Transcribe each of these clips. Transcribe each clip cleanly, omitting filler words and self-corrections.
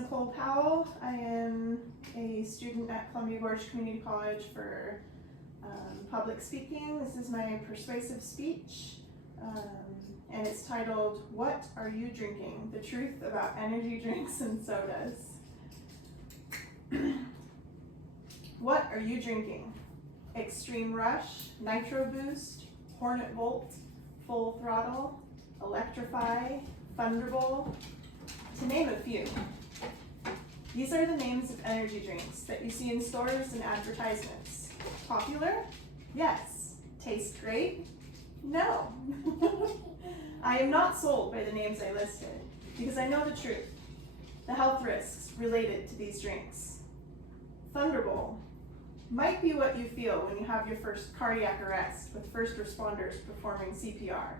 Nicole Powell. I am a student at Columbia Gorge Community College for public speaking. This is my persuasive speech, and it's titled, "What Are You Drinking? The Truth About Energy Drinks and Sodas." What are you drinking? Extreme Rush, Nitro Boost, Hornet Volt, Full Throttle, Electrify, Thunderbolt, to name a few. These are the names of energy drinks that you see in stores and advertisements. Popular? Yes. Taste great? No. I am not sold by the names I listed because I know the truth, the health risks related to these drinks. Thunderbolt might be what you feel when you have your first cardiac arrest with first responders performing CPR,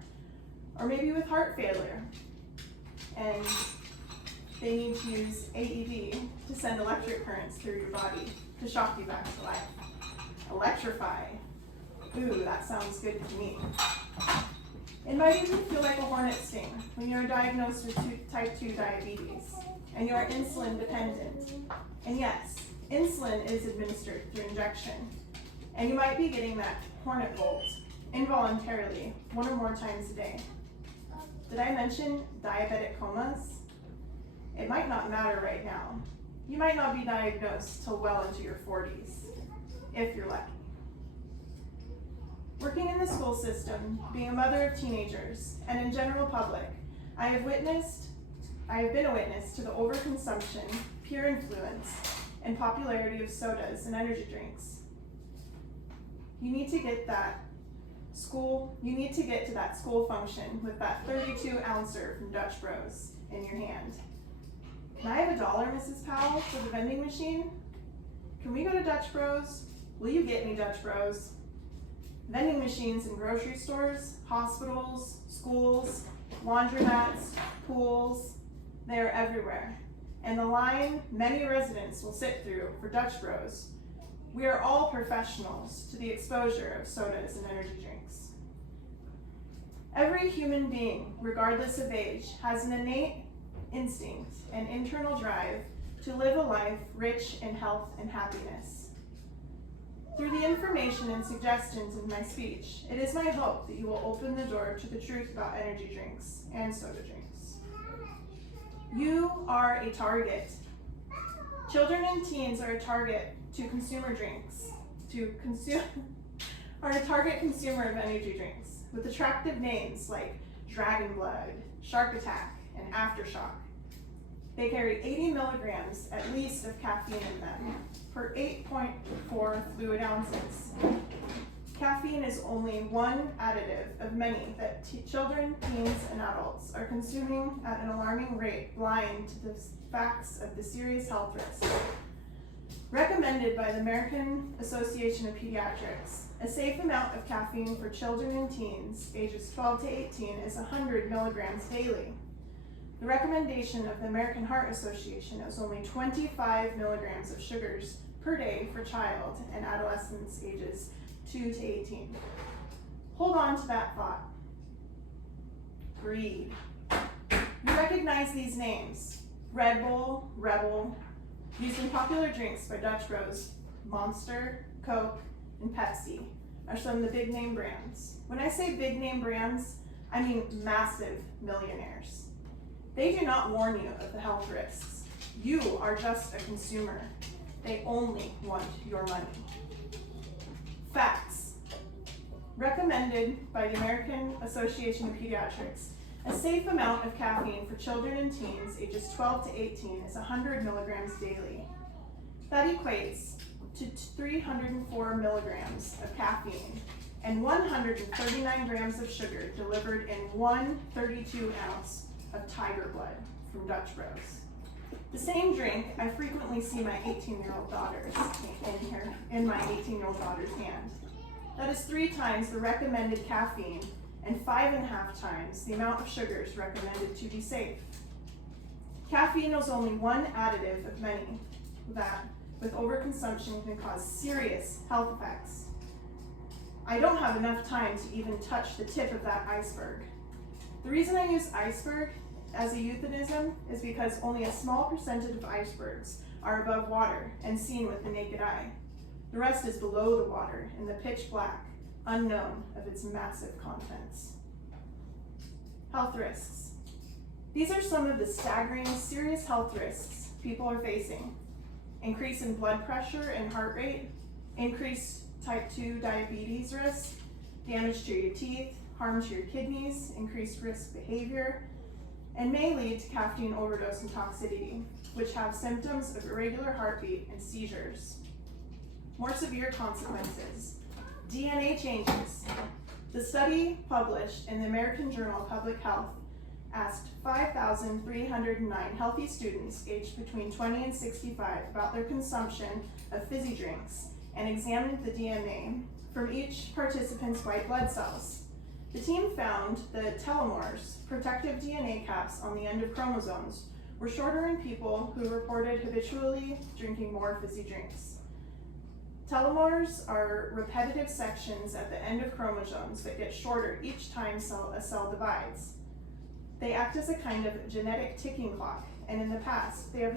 or maybe with heart failure, and they need to use AED to send electric currents through your body to shock you back to life. Electrify. Ooh, that sounds good to me. It might even feel like a hornet sting when you're diagnosed with type 2 diabetes and you are insulin dependent. And yes, insulin is administered through injection, and you might be getting that Hornet Volt involuntarily 1 or more times a day. Did I mention diabetic comas? It might not matter right now. You might not be diagnosed till well into your 40s, if you're lucky. Working in the school system, being a mother of teenagers, and in general public, I have been a witness to the overconsumption, peer influence, and popularity of sodas and energy drinks. You need to get to that school function with that 32-ouncer from Dutch Bros in your hand. Can I have $1, Mrs. Powell, for the vending machine? Can we go to Dutch Bros? Will you get me Dutch Bros? Vending machines in grocery stores, hospitals, schools, laundromats, pools, they're everywhere. And the line many residents will sit through for Dutch Bros. We are all professionals to the exposure of sodas and energy drinks. Every human being, regardless of age, has an innate instinct and internal drive to live a life rich in health and happiness. Through the information and suggestions in my speech, it is my hope that you will open the door to the truth about energy drinks and soda drinks. You are a target. Children and teens are a target to consumer drinks, are a target consumer of energy drinks with attractive names like Dragon Blood, Shark Attack, and Aftershock. They carry 80 milligrams at least of caffeine in them per 8.4 fluid ounces. Caffeine is only one additive of many that children, teens, and adults are consuming at an alarming rate, blind to the facts of the serious health risks. Recommended by the American Association of Pediatrics, a safe amount of caffeine for children and teens ages 12 to 18 is 100 milligrams daily. The recommendation of the American Heart Association is only 25 milligrams of sugars per day for child and adolescents ages 2 to 18. Hold on to that thought. Breathe. You recognize these names: Red Bull, Rebel, used in popular drinks by Dutch Bros. Monster, Coke, and Pepsi are some of the big name brands. When I say big name brands, I mean massive millionaires. They do not warn you of the health risks. You are just a consumer. They only want your money. Facts. Recommended by the American Association of Pediatrics, a safe amount of caffeine for children and teens ages 12 to 18 is 100 milligrams daily. That equates to 304 milligrams of caffeine and 139 grams of sugar delivered in one 32-ounce of Tiger Blood from Dutch Bros. The same drink I frequently see my 18-year-old daughter's in my 18-year-old daughter's hand. That is 3 times the recommended caffeine and 5.5 times the amount of sugars recommended to be safe. Caffeine is only one additive of many that, with overconsumption, can cause serious health effects. I don't have enough time to even touch the tip of that iceberg. The reason I use iceberg as a euphemism is because only a small percentage of icebergs are above water and seen with the naked eye. The rest is below the water in the pitch black, unknown of its massive contents. Health risks. These are some of the staggering, serious health risks people are facing. Increase in blood pressure and heart rate, increased type 2 diabetes risk, damage to your teeth, harm to your kidneys, increased risk behavior, and may lead to caffeine overdose and toxicity, which have symptoms of irregular heartbeat and seizures. More severe consequences. DNA changes. The study published in the American Journal of Public Health asked 5,309 healthy students aged between 20 and 65 about their consumption of fizzy drinks and examined the DNA from each participant's white blood cells. The team found that telomeres, protective DNA caps on the end of chromosomes, were shorter in people who reported habitually drinking more fizzy drinks. Telomeres are repetitive sections at the end of chromosomes that get shorter each time a cell divides. They act as a kind of genetic ticking clock, and in the past, they have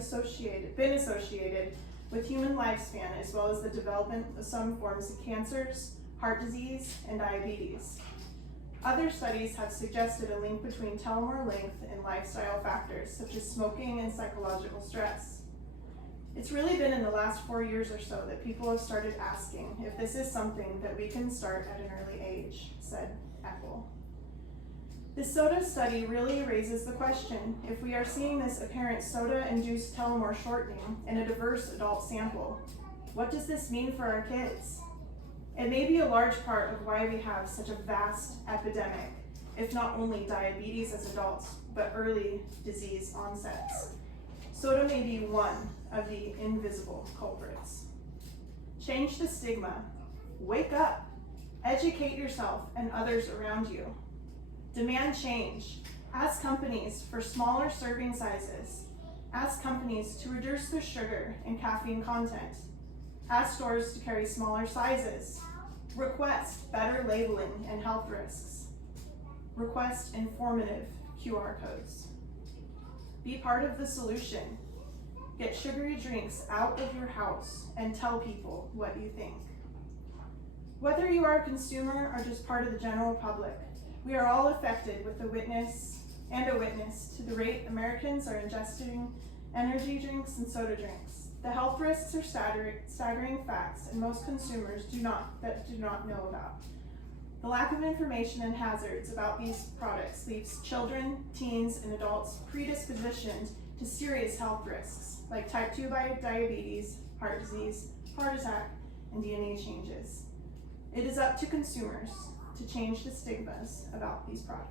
been associated with human lifespan as well as the development of some forms of cancers, heart disease, and diabetes. Other studies have suggested a link between telomere length and lifestyle factors such as smoking and psychological stress. It's really been in the last 4 years or so that people have started asking if this is something that we can start at an early age, said Eckel. This soda study really raises the question if we are seeing this apparent soda-induced telomere shortening in a diverse adult sample. What does this mean for our kids? It may be a large part of why we have such a vast epidemic, if not only diabetes as adults, but early disease onsets. Soda may be one of the invisible culprits. Change the stigma. Wake up. Educate yourself and others around you. Demand change. Ask companies for smaller serving sizes. Ask companies to reduce their sugar and caffeine content. Ask stores to carry smaller sizes. Request better labeling and health risks. Request informative QR codes. Be part of the solution. Get sugary drinks out of your house and tell people what you think. Whether you are a consumer or just part of the general public, we are all affected with a witness to the rate Americans are ingesting energy drinks and soda drinks. The health risks are staggering facts, and most consumers do not know about. The lack of information and hazards about these products leaves children, teens, and adults predispositioned to serious health risks like type 2 diabetes, heart disease, heart attack, and DNA changes. It is up to consumers to change the stigmas about these products.